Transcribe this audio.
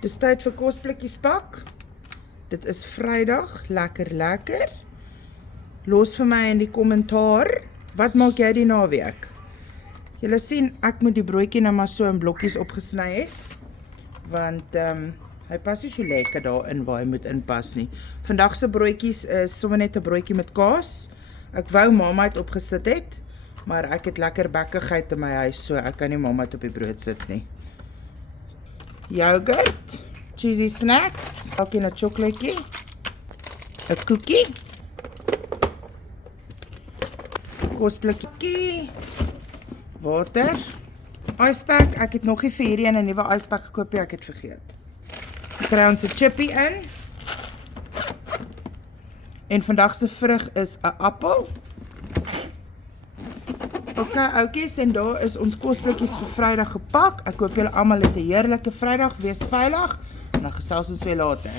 Dis tyd vir kosblikkies pak. Dit is Vrydag, lekker. Los vir my in die kommentaar, wat maak jy die naweek? Julle sien, ek moet die broodjie nou maar so in blokkies opgesny het, want hy pas nie so lekker daarin waar hy moet inpas nie. Vandag se broodjies is sommer net 'n broodjie met kaas. Ek wou Mama opgesit het, maar ek het lekker bekkigheid in my huis, so ek kan nie Mama op die brood sit nie. Yoghurt, cheesy snacks, elkeen 'n chocolaatjie, 'n koekie, kosblikkie, water, icepack. Ek het nog nie vir hierdie 'n nuwe icepack gekoop nie, ek het vergeet. Ek kry ons 'n chippy in. En vandag se vrug is 'n appel. Ok, oukies, en daar is ons kosblikkies vir Vrydag gepak. Ek hoop julle almal het 'n heerlike Vrydag, wees veilig, en dan gesels ons weer later.